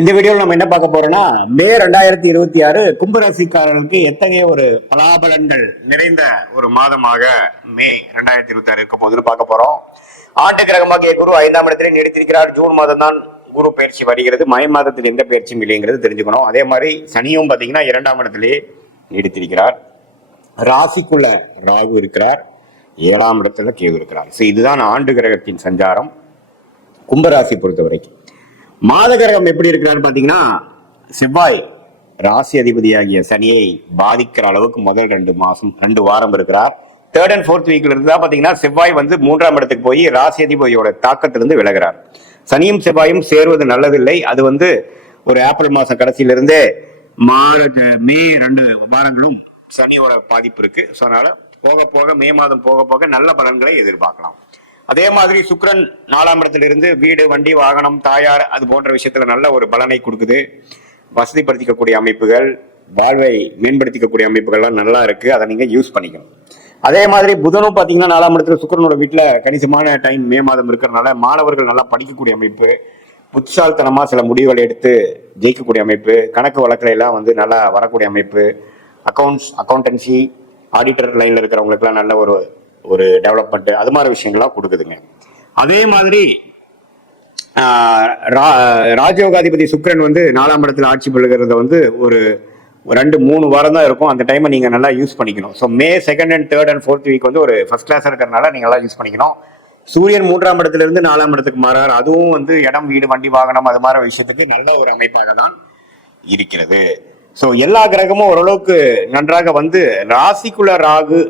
இந்த வீடியோவில் நம்ம என்ன பார்க்க போறோம்னா மே 2026 கும்பராசிக்காரர்களுக்கு எத்தகைய ஒரு பலாபலன்கள் நிறைந்த ஒரு மாதமாக மே 2026 இருக்க போதுன்னு பார்க்க போறோம். ஆண்டு கிரகமாகிய குரு 5ஆம் இடத்திலே நீடித்திருக்கிறார். ஜூன் மாதம் தான் குரு பயிற்சி வருகிறது. மை மாதத்தில் எந்த பயிற்சியும் இல்லைங்கிறது தெரிஞ்சுக்கணும். அதே மாதிரி சனியும் பார்த்தீங்கன்னா 2ஆம் இடத்திலே நீடித்திருக்கிறார். ராசிக்குள்ள ராகு இருக்கிறார், 7ஆம் இடத்துல கேது இருக்கிறார். இதுதான் ஆண்டு கிரகத்தின் சஞ்சாரம் கும்பராசி பொறுத்த வரைக்கும். மாத கிரகம் எப்படி இருக்கிறான்னு பாத்தீங்கன்னா, செவ்வாய் ராசி அதிபதியாகிய சனியை பாதிக்கிற அளவுக்கு முதல் 2 வாரம் இருக்கிறார். 3rd and 4th வீக்ல இருந்து தான் பாத்தீங்கன்னா செவ்வாய் வந்து 3ஆம் இடத்துக்கு போய் ராசி அதிபதியோட தாக்கத்திலிருந்து விலகிறார். சனியும் செவ்வாயும் சேருவது நல்லதில்லை. அது வந்து ஒரு ஏப்ரல் மாசம் கடைசியிலிருந்து மே 2 வாரங்களும் சனியோட பாதிப்பு இருக்கு. ஸோ அதனால போக போக மே மாதம் போக போக நல்ல பலன்களை எதிர்பார்க்கலாம். அதே மாதிரி சுக்கிரன் 4ஆம் இடத்திலிருந்து வீடு, வண்டி, வாகனம், தாயார் அது போன்ற விஷயத்துல நல்ல ஒரு பலனை கொடுக்குது. வசதிப்படுத்திக்கக்கூடிய அமைப்புகள், வாழ்வை மேம்படுத்திக்கக்கூடிய அமைப்புகள்லாம் நல்லா இருக்கு. அதை நீங்க யூஸ் பண்ணிக்கணும். அதே மாதிரி புதனும் பாத்தீங்கன்னா 4ஆம் இடத்துல சுக்கிரனோட வீட்டுல கணிசமான டைம் மே மாதம் இருக்கிறதுனால மாணவர்கள் நல்லா படிக்கக்கூடிய அமைப்பு, புத்திசாலித்தனமா சில முடிவுகளை எடுத்து ஜெயிக்கக்கூடிய அமைப்பு, கணக்கு வழக்குல எல்லாம் வந்து நல்லா வரக்கூடிய அமைப்பு, அக்கௌண்டன்சி, ஆடிட்டர் லைன்ல இருக்கிறவங்களுக்கு எல்லாம் நல்ல ஒரு டெவலப்மெண்ட், அது மாதிரி விஷயங்கள்லாம் கொடுக்குதுங்க. அதே மாதிரி ராஜயோகாதிபதி சுக்கிரன் வந்து 4ஆம் இடத்துல ஆட்சி பெறுகிறத வந்து ஒரு 2-3 வாரம் தான் இருக்கும். அந்த டைமை நீங்க நல்லா யூஸ் பண்ணிக்கணும். So May 2nd and 3rd and 4th week வந்து ஒரு ஃபர்ஸ்ட் கிளாஸ் இருக்கிறதுனால நீங்க நல்லா யூஸ் பண்ணிக்கணும். சூரியன் 3ஆம் இடத்துல இருந்து 4ஆம் இடத்துக்கு மாறார். அதுவும் வந்து இடம், வீடு, வண்டி, வாகனம் அது மாதிரி விஷயத்துக்கு நல்ல ஒரு அமைப்பாக தான் இருக்கிறது. ஸோ எல்லா கிரகமும் ஓரளவுக்கு நன்றாக வந்து ராசிக்குள்ள ராகு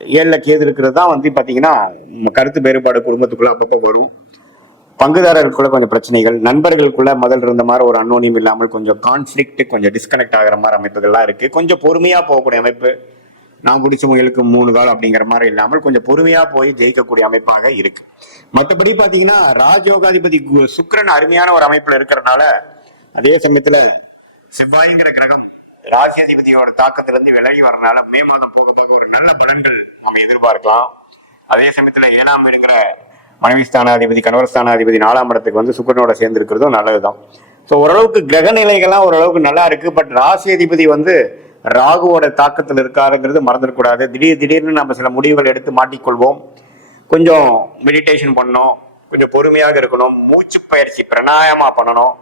7ல கேது இருக்கிறது தான் வந்து பாத்தீங்கன்னா கருத்து வேறுபாடு குடும்பத்துக்குள்ள அப்பப்போ வரும். பங்குதாரர்களுக்குள்ள கொஞ்சம் பிரச்சனைகள், நண்பர்களுக்குள்ள முதல் இருந்த மாதிரி ஒரு அன்னோனியம் இல்லாமல் கொஞ்சம் கான்ஃபிளிக்ட், கொஞ்சம் டிஸ்கனெக்ட் ஆகிற மாதிரி அமைப்புகள்லாம் இருக்கு. கொஞ்சம் பொறுமையா போகக்கூடிய அமைப்பு, நான் பிடிச்ச முயலுக்கு 3 கால் அப்படிங்கிற மாதிரி இல்லாமல் கொஞ்சம் பொறுமையா போய் ஜெயிக்கக்கூடிய அமைப்பாக இருக்கு. மற்றபடி பாத்தீங்கன்னா ராஜயோகாதிபதி சுக்கிரன் அருமையான ஒரு அமைப்புல இருக்கிறதுனால, அதே சமயத்துல செவ்வாய்ங்கிற கிரகம் ராசி அதிபதியோட தாக்கத்திலிருந்து விலகி வரனால மே மாதம் போக போக ஒரு நல்ல பலன்கள் நம்ம எதிர்பார்க்கலாம். அதே சமயத்துல 7ஆம் இடங்கிற மனைவி ஸ்தானாதிபதி, கணவர் ஸ்தானாதிபதி 4ஆம் இடத்துக்கு வந்து சுக்கிரனோட சேர்ந்து இருக்கிறதும் நல்லதுதான். ஸோ ஓரளவுக்கு கிரக நிலைகள்லாம் ஓரளவுக்கு நல்லா இருக்கு. பட் ராசி அதிபதி வந்து ராகுவோட தாக்கத்தில் இருக்காருங்கிறது மறந்துடக்கூடாது. திடீர்னு நம்ம சில முடிவுகள் எடுத்து மாட்டிக்கொள்வோம். கொஞ்சம் மெடிடேஷன் பண்ணணும், கொஞ்சம் பொறுமையாக இருக்கணும், மூச்சு பயிற்சி பிராணாயாமா பண்ணணும்.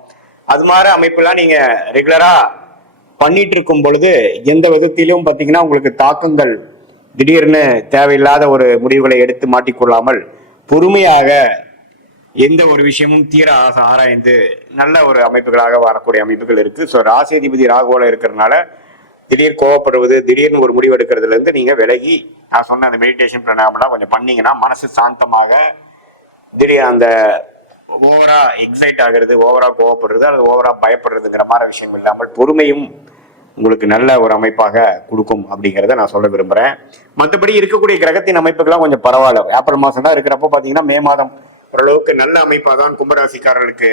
அது மாதிரி அமைப்புலாம் நீங்க ரெகுலரா பண்ணிட்டு இருக்கும் பொழுது எந்த விதத்திலும் பாத்தீங்கன்னா உங்களுக்கு தாக்கங்கள் திடீர்னு தேவையில்லாத ஒரு முடிவுகளை எடுத்து மாட்டிக்கொள்ளாமல் பொறுமையாக எந்த ஒரு விஷயமும் தீர ஆராய்ந்து நல்ல ஒரு அமைப்புகளாக வரக்கூடிய அமைப்புகள் இருக்கு. ஸோ ராசி அதிபதி ராகுவோல இருக்கிறதுனால திடீர் கோவப்படுவது, திடீர்னு ஒரு முடிவு எடுக்கிறதுல இருந்து நீங்க விலகி நான் சொன்ன அந்த மெடிடேஷன் பிராணாயாமலாம் கொஞ்சம் பண்ணீங்கன்னா மனசு சாந்தமாக, திடீர் அந்த ஓவரா எக்ஸைட் ஆகிறது, ஓவரா கோவப்படுறது அல்லது ஓவரா பயப்படுறதுங்கிற மாதிரி விஷயம் இல்லாமல் பொறுமையும் உங்களுக்கு நல்ல ஒரு அமைப்பாக கொடுக்கும் அப்படிங்கிறத நான் சொல்ல விரும்புறேன். மற்றபடி இருக்கக்கூடிய கிரகத்தின் அமைப்புகள்லாம் கொஞ்சம் பரவாயில்ல. ஏப்ரல் மாசம் தான் இருக்கிறப்போ பாத்தீங்கன்னா மே மாதம் ஓரளவுக்கு நல்ல அமைப்பாக தான் கும்பராசிக்காரர்களுக்கு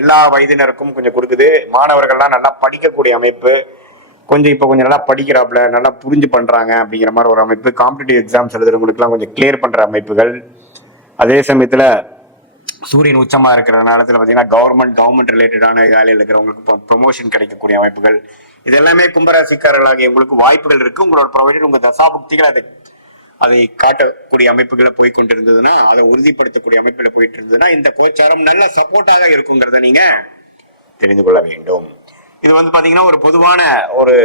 எல்லா வயதினருக்கும் கொஞ்சம் கொடுக்குது. மாணவர்கள்லாம் நல்லா படிக்கக்கூடிய அமைப்பு, கொஞ்சம் நல்லா படிக்கிறாப்புல, நல்லா புரிஞ்சு பண்றாங்க அப்படிங்கிற மாதிரி ஒரு அமைப்பு. காம்படிட்டிவ் எக்ஸாம்ஸ் எழுதுறவங்களுக்குலாம் கொஞ்சம் கிளியர் பண்ற அமைப்புகள். அதே சமயத்துல சூரியன் உச்சமா இருக்கிற நேரத்துல பாத்தீங்கன்னா கவர்மெண்ட் ரிலேட்டடான வேலையில் இருக்கிறவங்களுக்கு ப்ரொமோஷன் கிடைக்கக்கூடிய அமைப்புகள், இது எல்லாமே கும்பராசிக்காரர்களாகிய உங்களுக்கு வாய்ப்புகள் இருக்கு. உங்களோட ப்ரொவைடர் உங்க தசாபுக்திகள் அதை காட்டக்கூடிய அமைப்புகளை போய் கொண்டிருந்ததுன்னா, அதை உறுதிப்படுத்தக்கூடிய அமைப்புல போயிட்டு இருந்ததுன்னா இந்த கோச்சாரம் நல்ல சப்போர்ட்டாக இருக்குங்கிறத நீங்க தெரிந்து கொள்ள வேண்டும். இது வந்து பாத்தீங்கன்னா ஒரு பொதுவான ஒரு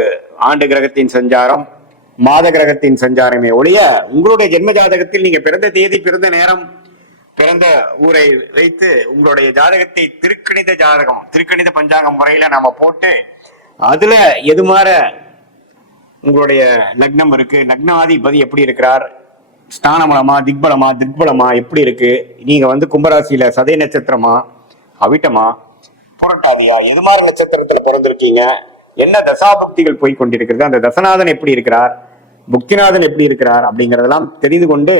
ஆண்டு கிரகத்தின் சஞ்சாரம், மாத கிரகத்தின் சஞ்சாரமே ஒழிய உங்களுடைய ஜென்ம ஜாதகத்தில் நீங்க பிறந்த தேதி, பிறந்த நேரம், பிறந்த ஊரை வைத்து உங்களுடைய ஜாதகத்தை திருக்கணித பஞ்சாங்கம் முறையில நாம போட்டு அதுல எது மாற உங்களுடைய லக்னம் இருக்கு, லக்னாதிபதி எப்படி இருக்கிறார், ஸ்தானபலமா, திக்பலமா எப்படி இருக்கு, நீங்க வந்து கும்பராசியில சதய நட்சத்திரமா, அவிட்டமா, புரட்டாதியா, எது மாதிரி நட்சத்திரத்துல பிறந்திருக்கீங்க, என்ன தசாபுக்திகள் போய் கொண்டிருக்கிறது, அந்த தசநாதன் எப்படி இருக்கிறார், புக்திநாதன் எப்படி இருக்கிறார் அப்படிங்கறதெல்லாம் தெரிந்து கொண்டு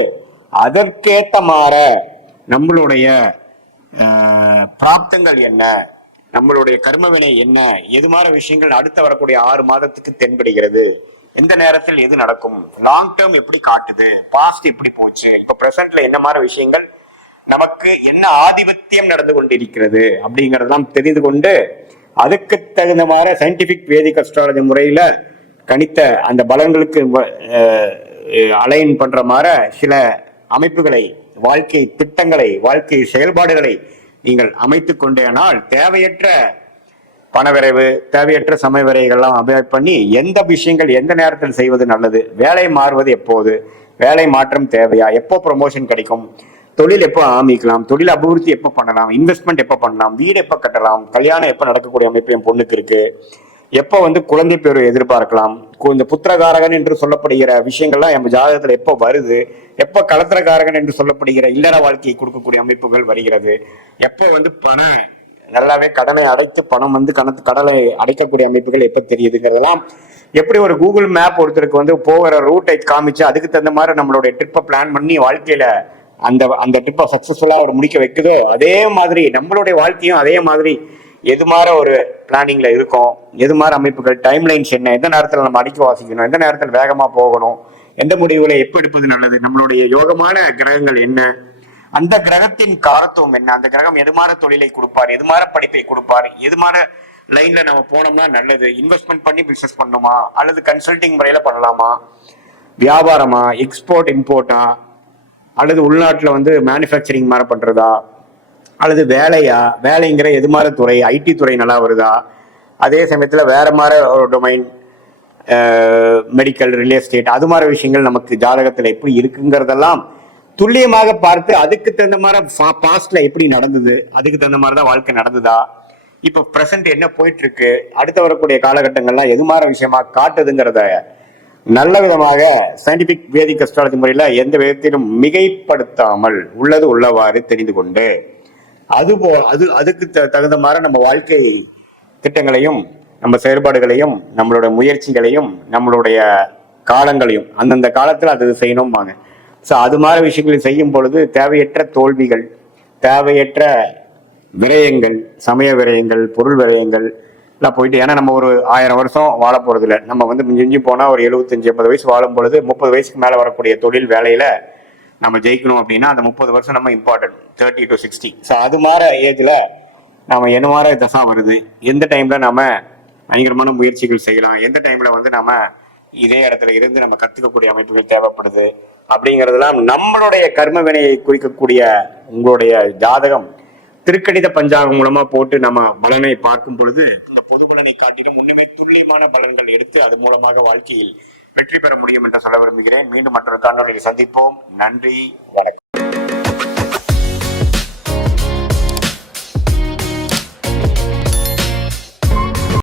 அதற்கேத்த மாற நம்மளுடைய பிராப்தங்கள் என்ன, நம்மளுடைய கர்மவினை என்ன, எது மாதிரி விஷயங்கள் அடுத்து வரக்கூடிய 6 மாதத்துக்கு தென்படுகிறது, எந்த நேரத்தில் எது நடக்கும், லாங் டேர்ம் எப்படி காட்டுது, பாஸ்ட் எப்படி போச்சு, இப்ப பிரசன்ட்ல என்ன மாதிரி விஷயங்கள் நமக்கு என்ன ஆதிபத்தியம் நடந்து கொண்டிருக்கிறது அப்படிங்கறதெல்லாம் தெரிந்து கொண்டு அதுக்கு தகுந்த மாதிரி சயின்டிபிக் வேதிக் அஸ்ட்ராலஜி முறையில கணித்த அந்த பலன்களுக்கு அலைன் பண்ற மாதிரி சில அமைப்புகளை, வாழ்க்கை திட்டங்களை, வாழ்க்கை செயல்பாடுகளை நீங்கள் அமைத்துக் கொண்டேனால் தேவையற்ற பணவிரைவு, தேவையற்ற சமய விரைகள்லாம் அபாய்ட் பண்ணி எந்த விஷயங்கள் எந்த நேரத்தில் செய்வது நல்லது, வேலை மாறுவது எப்போது, வேலை மாற்றம் தேவையா, எப்போ ப்ரொமோஷன் கிடைக்கும், தொழில் எப்போ ஆரம்பிக்கலாம், தொழில் அபிவிருத்தி எப்போ பண்ணலாம், இன்வெஸ்ட்மெண்ட் எப்போ பண்ணலாம், வீடு எப்போ கட்டலாம், கல்யாணம் எப்போ நடக்கக்கூடிய அமைப்பு என் பொண்ணுக்கு இருக்கு, எப்போ குழந்தை பேர் எதிர்பார்க்கலாம், இந்த புத்திரகாரகன் என்று சொல்லப்படுகிற விஷயங்கள்லாம் நம்ம ஜாதகத்துல எப்போ வருது, எப்போ கலத்திரகாரகன் என்று சொல்லப்படுகிற இல்லற வாழ்க்கையை கொடுக்கக்கூடிய அமைப்புகள் வருகிறது, எப்போ பண நல்லாவே கடனை அடைத்து பணம் கடலை அடைக்கக்கூடிய அமைப்புகள் எப்ப தெரியுதுங்கிறதெல்லாம் எப்படி ஒரு கூகுள் மேப் ஒருத்தருக்கு போகிற ரூட்டை காமிச்சு அதுக்கு தகுந்த மாதிரி நம்மளுடைய ட்ரிப்பை பிளான் பண்ணி வாழ்க்கையில அந்த ட்ரிப்பை சக்சஸ்ஃபுல்லா ஒரு முடிக்க வைக்குதோ, அதே மாதிரி நம்மளுடைய வாழ்க்கையும் அதே மாதிரி எது மாதிரி ஒரு பிளானிங்ல இருக்கும், எது மாதிரி அமைப்புகள், டைம் லைன்ஸ் என்ன, எந்த நேரத்தில் நம்ம அடிக்க வாசிக்கணும், எந்த நேரத்தில் வேகமா போகணும், எந்த முடிவுகளை எப்போ எடுப்பது நல்லது, நம்மளுடைய யோகமான கிரகங்கள் என்ன, அந்த கிரகத்தின் காரத்துவம் என்ன, அந்த கிரகம் எது மாதிரி தொழிலை கொடுப்பார், எது மாதிரி படிப்பை கொடுப்பார், எது மாதிரி லைன்ல நம்ம போனோம்னா நல்லது, இன்வெஸ்ட்மெண்ட் பண்ணி பிசினஸ் பண்ணணுமா அல்லது கன்சல்டிங் முறையில பண்ணலாமா, வியாபாரமா, எக்ஸ்போர்ட் இம்போர்ட்டா, அல்லது உள்நாட்டுல மேனுஃபேக்சரிங் மாதிரி பண்றதா, அல்லது வேலைங்கிற எது மாதிரி துறை, ஐடி துறை நல்லா வருதா, அதே சமயத்துல வேற மாதிரி ஒரு டொமைன், மெடிக்கல், ரியல் எஸ்டேட், அது மாதிரி விஷயங்கள் நமக்கு ஜாதகத்துல எப்படி இருக்குங்கிறதெல்லாம் துல்லியமாக பார்த்து அதுக்கு தகுந்த மாதிரி பாஸ்ட்ல எப்படி நடந்தது, அதுக்கு தகுந்த மாதிரிதான் வாழ்க்கை நடந்ததா, இப்ப பிரசன்ட் என்ன போயிட்டு இருக்கு, அடுத்த வரக்கூடிய காலகட்டங்கள்லாம் எது மாதிரி விஷயமா காட்டுதுங்கிறத நல்ல விதமாக சயின்டிபிக் வேதிக் அஸ்ட்ராலஜி முறையில எந்த விதத்திலும் மிகைப்படுத்தாமல் உள்ளது உள்ளவாறு தெரிந்து கொண்டு அதுக்கு தகுந்த மாதிரி நம்ம வாழ்க்கை திட்டங்களையும் நம்ம செயல்பாடுகளையும் நம்மளுடைய முயற்சிகளையும் நம்மளுடைய காலங்களையும் அந்தந்த காலத்துல அது செய்யணும்பாங்க. ஸோ அது மாதிரி விஷயங்களை செய்யும் பொழுது தேவையற்ற தோல்விகள், தேவையற்ற விரயங்கள், சமய விரயங்கள், பொருள் விரயங்கள் எல்லாம் போயிட்டு, ஏன்னா நம்ம ஒரு 1000 வருஷம் வாழ போறது இல்லை. நம்ம மிஞ்சி போனா ஒரு 75-80 வயசு வாழும் பொழுது 30 வயசுக்கு மேல வரக்கூடிய தொழில் வேலையில நம்ம ஜெயிக்கணும் அப்படின்னா அந்த 30 வருஷம் நம்ம இம்பார்ட்டன்ட், 30 to 60. ஸோ அது மாதிரி ஏஜ்ல நம்ம என்ன மாதிரி தசா வருது, எந்த டைம்ல நம்ம பயங்கரமான முயற்சிகள் செய்யலாம், எந்த டைம்ல நம்ம இதே இடத்துல இருந்து நம்ம கத்துக்கக்கூடிய அமைப்புகள் தேவைப்படுது அப்படிங்கிறதுலாம் நம்மளுடைய கர்ம வினையை குறிக்கக்கூடிய உங்களுடைய ஜாதகம் திருக்கணித பஞ்சாங்கம் மூலமா போட்டு நம்ம பலனை பார்க்கும் பொழுது இந்த பொது பலனை காட்டிலும் ஒண்ணுமே துல்லியமான பலன்கள் எடுத்து அது மூலமாக வாழ்க்கையில் வெற்றி பெற முடியும் என்று சொல்ல விரும்புகிறேன். மீண்டும் மற்றொரு காணொலியில் சந்திப்போம். நன்றி, வணக்கம்.